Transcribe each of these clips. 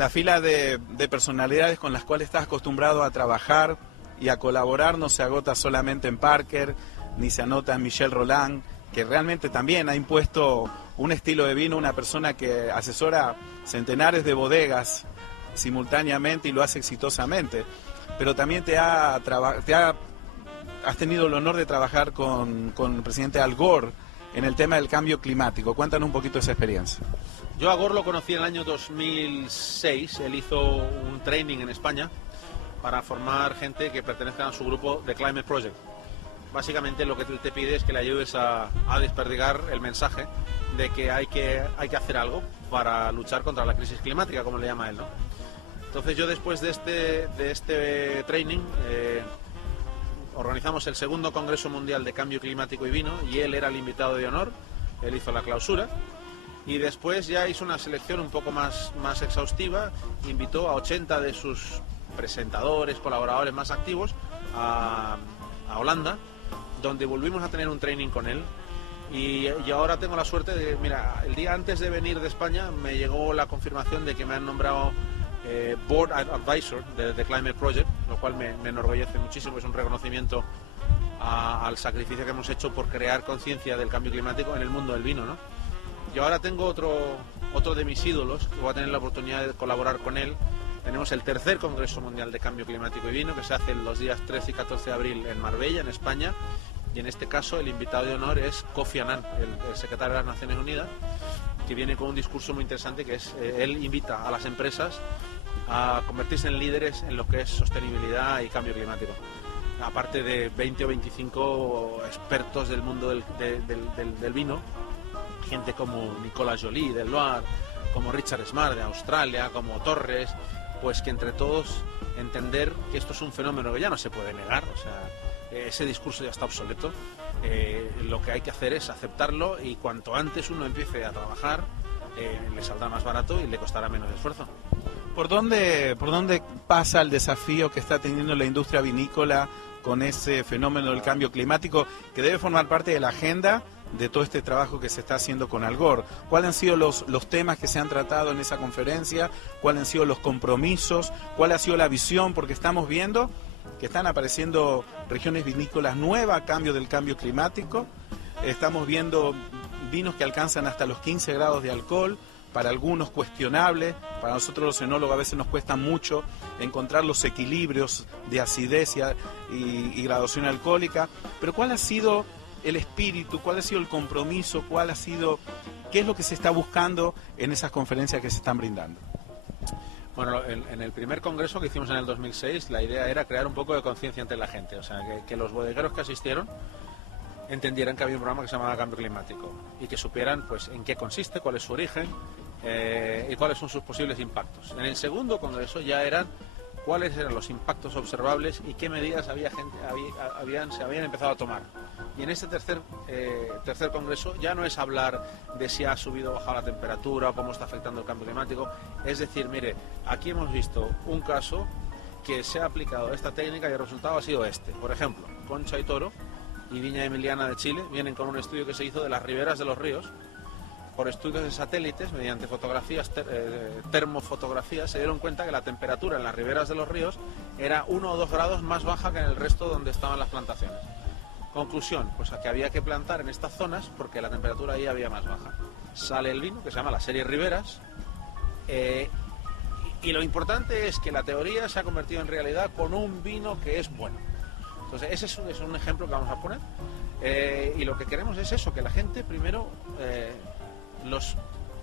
La fila de personalidades con las cuales estás acostumbrado a trabajar y a colaborar no se agota solamente en Parker, ni se anota en Michel Roland, que realmente también ha impuesto un estilo de vino, una persona que asesora centenares de bodegas simultáneamente y lo hace exitosamente. Pero también has tenido el honor de trabajar con el presidente Al Gore en el tema del cambio climático. Cuéntanos un poquito de esa experiencia. Yo a Gore lo conocí en el año 2006. Él hizo un training en España para formar gente que pertenezca a su grupo de Climate Project. Básicamente lo que él te pide es que le ayudes a desperdigar el mensaje de que hay que hacer algo para luchar contra la crisis climática, como le llama él, ¿no? Entonces yo después de este training organizamos el segundo Congreso Mundial de Cambio Climático y Vino y él era el invitado de honor. Él hizo la clausura y después ya hizo una selección un poco más exhaustiva, invitó a 80 de sus presentadores, colaboradores más activos a Holanda, donde volvimos a tener un training con él y ahora tengo la suerte de, mira, el día antes de venir de España me llegó la confirmación de que me han nombrado Board Advisor de The Climate Project, lo cual me enorgullece muchísimo, es un reconocimiento al sacrificio que hemos hecho por crear conciencia del cambio climático en el mundo del vino, ¿no? Yo ahora tengo otro de mis ídolos, que voy a tener la oportunidad de colaborar con él. Tenemos el tercer Congreso Mundial de Cambio Climático y Vino, que se hace los días 13 y 14 de abril en Marbella, en España, y en este caso el invitado de honor es Kofi Annan, el secretario de las Naciones Unidas, que viene con un discurso muy interesante, que es, él invita a las empresas a convertirse en líderes en lo que es sostenibilidad y cambio climático. Aparte de 20 o 25 expertos del mundo del vino, gente como Nicolas Joly del Loire, como Richard Smart de Australia, como Torres, pues que entre todos entender que esto es un fenómeno que ya no se puede negar, o sea, ese discurso ya está obsoleto, lo que hay que hacer es aceptarlo y cuanto antes uno empiece a trabajar, le saldrá más barato y le costará menos esfuerzo. ¿Por dónde pasa el desafío que está teniendo la industria vinícola con ese fenómeno del cambio climático que debe formar parte de la agenda de todo este trabajo que se está haciendo con Al Gore? ¿Cuáles han sido los temas que se han tratado en esa conferencia? ¿Cuáles han sido los compromisos? ¿Cuál ha sido la visión? Porque estamos viendo que están apareciendo regiones vinícolas nuevas a cambio del cambio climático. Estamos viendo vinos que alcanzan hasta los 15 grados de alcohol, para algunos cuestionables, para nosotros los enólogos a veces nos cuesta mucho encontrar los equilibrios de acidez y graduación alcohólica, pero ¿cuál ha sido el espíritu, cuál ha sido el compromiso, qué es lo que se está buscando en esas conferencias que se están brindando? Bueno, en el primer congreso que hicimos en el 2006, la idea era crear un poco de conciencia entre la gente, o sea, que los bodegueros que asistieron entendieran que había un programa que se llamaba Cambio Climático y que supieran pues en qué consiste, cuál es su origen y cuáles son sus posibles impactos. En el segundo congreso ya eran cuáles eran los impactos observables y qué medidas se habían empezado a tomar. Y en este tercer congreso ya no es hablar de si ha subido o bajado la temperatura o cómo está afectando el cambio climático, es decir, mire, aquí hemos visto un caso que se ha aplicado esta técnica y el resultado ha sido este. Por ejemplo, Concha y Toro y Viña Emiliana de Chile vienen con un estudio que se hizo de las riberas de los ríos. Por estudios de satélites, mediante fotografías, termofotografías, se dieron cuenta que la temperatura en las riberas de los ríos era 1 o 2 grados más baja que en el resto donde estaban las plantaciones. Conclusión, pues que había que plantar en estas zonas porque la temperatura ahí había más baja. Sale el vino, que se llama la serie Riberas, y lo importante es que la teoría se ha convertido en realidad con un vino que es bueno. Entonces ese es un ejemplo que vamos a poner y lo que queremos es eso, que la gente primero, los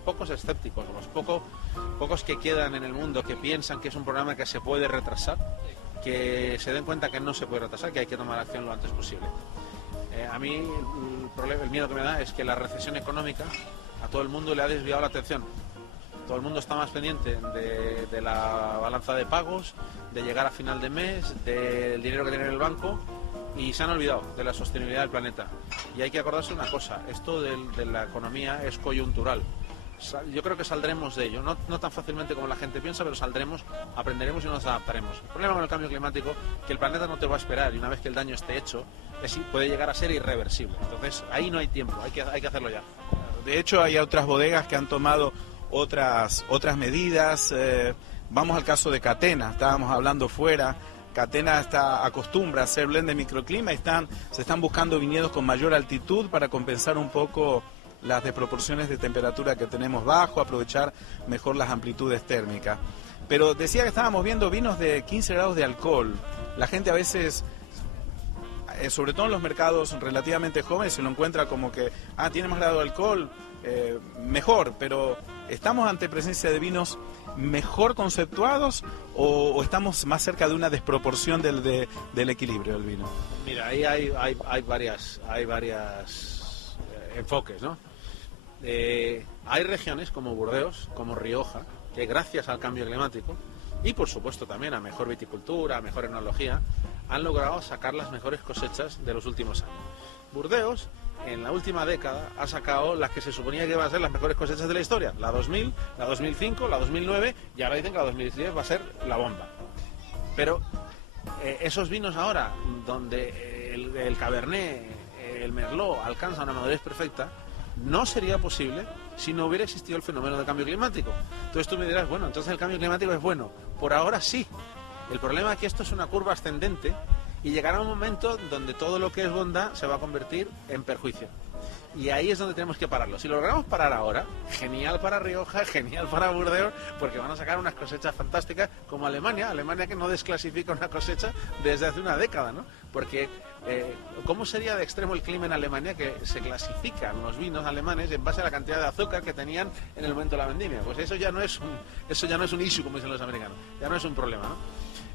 pocos escépticos, los pocos que quedan en el mundo que piensan que es un programa que se puede retrasar, que se den cuenta que no se puede retrasar, que hay que tomar acción lo antes posible. A mí el miedo que me da es que la recesión económica a todo el mundo le ha desviado la atención. Todo el mundo está más pendiente de la balanza de pagos, de llegar a final de mes, del dinero que tiene en el banco y se han olvidado de la sostenibilidad del planeta. Y hay que acordarse una cosa, esto de la economía es coyuntural. Yo creo que saldremos de ello, no tan fácilmente como la gente piensa, pero saldremos, aprenderemos y nos adaptaremos. El problema con el cambio climático es que el planeta no te va a esperar y una vez que el daño esté hecho, puede llegar a ser irreversible. Entonces ahí no hay tiempo, hay que hacerlo ya. De hecho hay otras bodegas que han tomado otras medidas. Vamos al caso de Catena, estábamos hablando fuera. Catena acostumbra a hacer blend de microclima y se están buscando viñedos con mayor altitud para compensar un poco las desproporciones de temperatura que tenemos bajo, aprovechar mejor las amplitudes térmicas. Pero decía que estábamos viendo vinos de 15 grados de alcohol. La gente a veces, sobre todo en los mercados relativamente jóvenes, se lo encuentra como que, tiene más grado de alcohol, mejor, pero ¿estamos ante presencia de vinos mejor conceptuados o estamos más cerca de una desproporción del equilibrio del vino? Mira, ahí hay varias enfoques, ¿no? Hay regiones como Burdeos, como Rioja, que gracias al cambio climático y por supuesto también a mejor viticultura, a mejor enología, han logrado sacar las mejores cosechas de los últimos años. Burdeos en la última década ha sacado las que se suponía que iban a ser las mejores cosechas de la historia, la 2000, la 2005, la 2009 y ahora dicen que la 2010 va a ser la bomba. Pero esos vinos ahora, donde el Cabernet, el Merlot alcanza una madurez perfecta, no sería posible si no hubiera existido el fenómeno del cambio climático. Entonces tú me dirás, bueno, entonces el cambio climático es bueno. Por ahora sí. El problema es que esto es una curva ascendente y llegará un momento donde todo lo que es bondad se va a convertir en perjuicio. Y ahí es donde tenemos que pararlo. Si lo logramos parar ahora, genial para Rioja, genial para Burdeos, porque van a sacar unas cosechas fantásticas como Alemania que no desclasifica una cosecha desde hace una década, ¿no? Porque ¿cómo sería de extremo el clima en Alemania que se clasifican los vinos alemanes en base a la cantidad de azúcar que tenían en el momento de la vendimia? Pues eso ya no es un issue, como dicen los americanos, ya no es un problema, ¿no?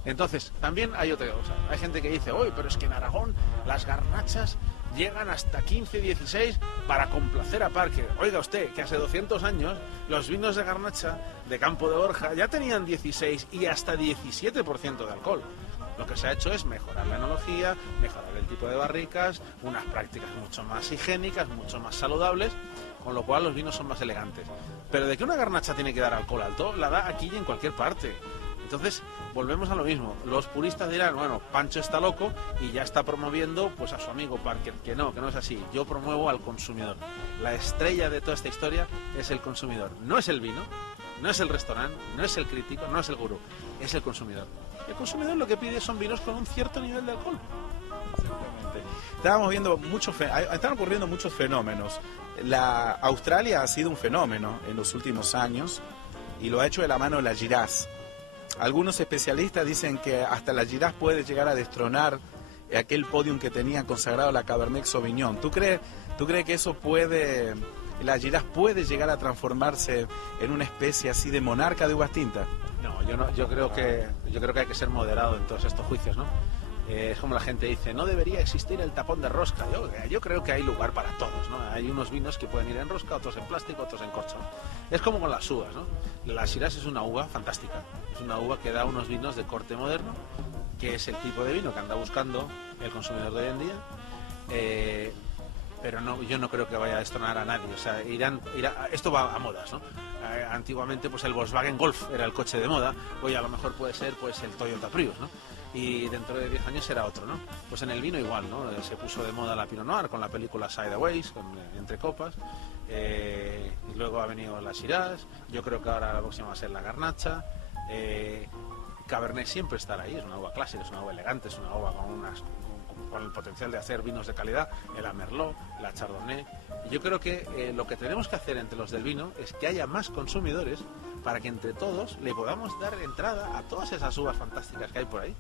Entonces, también hay otra cosa. Hay gente que dice, pero es que en Aragón las garnachas llegan hasta 15, 16 para complacer a Parker. Oiga usted, que hace 200 años los vinos de garnacha de Campo de Borja ya tenían 16 y hasta 17% de alcohol. Lo que se ha hecho es mejorar la enología, mejorar el tipo de barricas, unas prácticas mucho más higiénicas, mucho más saludables, con lo cual los vinos son más elegantes. Pero de que una garnacha tiene que dar alcohol alto, la da aquí y en cualquier parte. Entonces, volvemos a lo mismo. Los puristas dirán, bueno, Pancho está loco y ya está promoviendo pues a su amigo Parker. Que no es así. Yo promuevo al consumidor. La estrella de toda esta historia es el consumidor. No es el vino, no es el restaurante, no es el crítico, no es el gurú. Es el consumidor. El consumidor lo que pide son vinos con un cierto nivel de alcohol. Estábamos viendo están ocurriendo muchos fenómenos. Australia ha sido un fenómeno en los últimos años y lo ha hecho de la mano de la Shiraz. Algunos especialistas dicen que hasta la Shiraz puede llegar a destronar aquel podium que tenía consagrado la Cabernet Sauvignon. ¿Tú crees que eso la Shiraz puede llegar a transformarse en una especie así de monarca de uvas tintas? No, yo creo que hay que ser moderado en todos estos juicios, ¿no? Es como la gente dice, no debería existir el tapón de rosca. Yo creo que hay lugar para todos, ¿no? Hay unos vinos que pueden ir en rosca, otros en plástico, otros en corcho. Es como con las uvas, ¿no? La Shiraz es una uva fantástica. Es una uva que da unos vinos de corte moderno, que es el tipo de vino que anda buscando el consumidor de hoy en día. Pero yo no creo que vaya a destronar a nadie. O sea, esto va a modas, ¿no? Antiguamente pues el Volkswagen Golf era el coche de moda, hoy a lo mejor puede ser pues el Toyota Prius, ¿no? Y dentro de 10 años será otro, ¿no? Pues en el vino igual, ¿no? Se puso de moda la Pinot Noir con la película Sideways, Entre Copas, y luego ha venido la Shiraz, yo creo que ahora la próxima va a ser la Garnacha, Cabernet siempre estará ahí, es una uva clásica, es una uva elegante, es una uva con el potencial de hacer vinos de calidad, la Merlot, la Chardonnay. Y yo creo que lo que tenemos que hacer entre los del vino es que haya más consumidores para que entre todos le podamos dar entrada a todas esas uvas fantásticas que hay por ahí.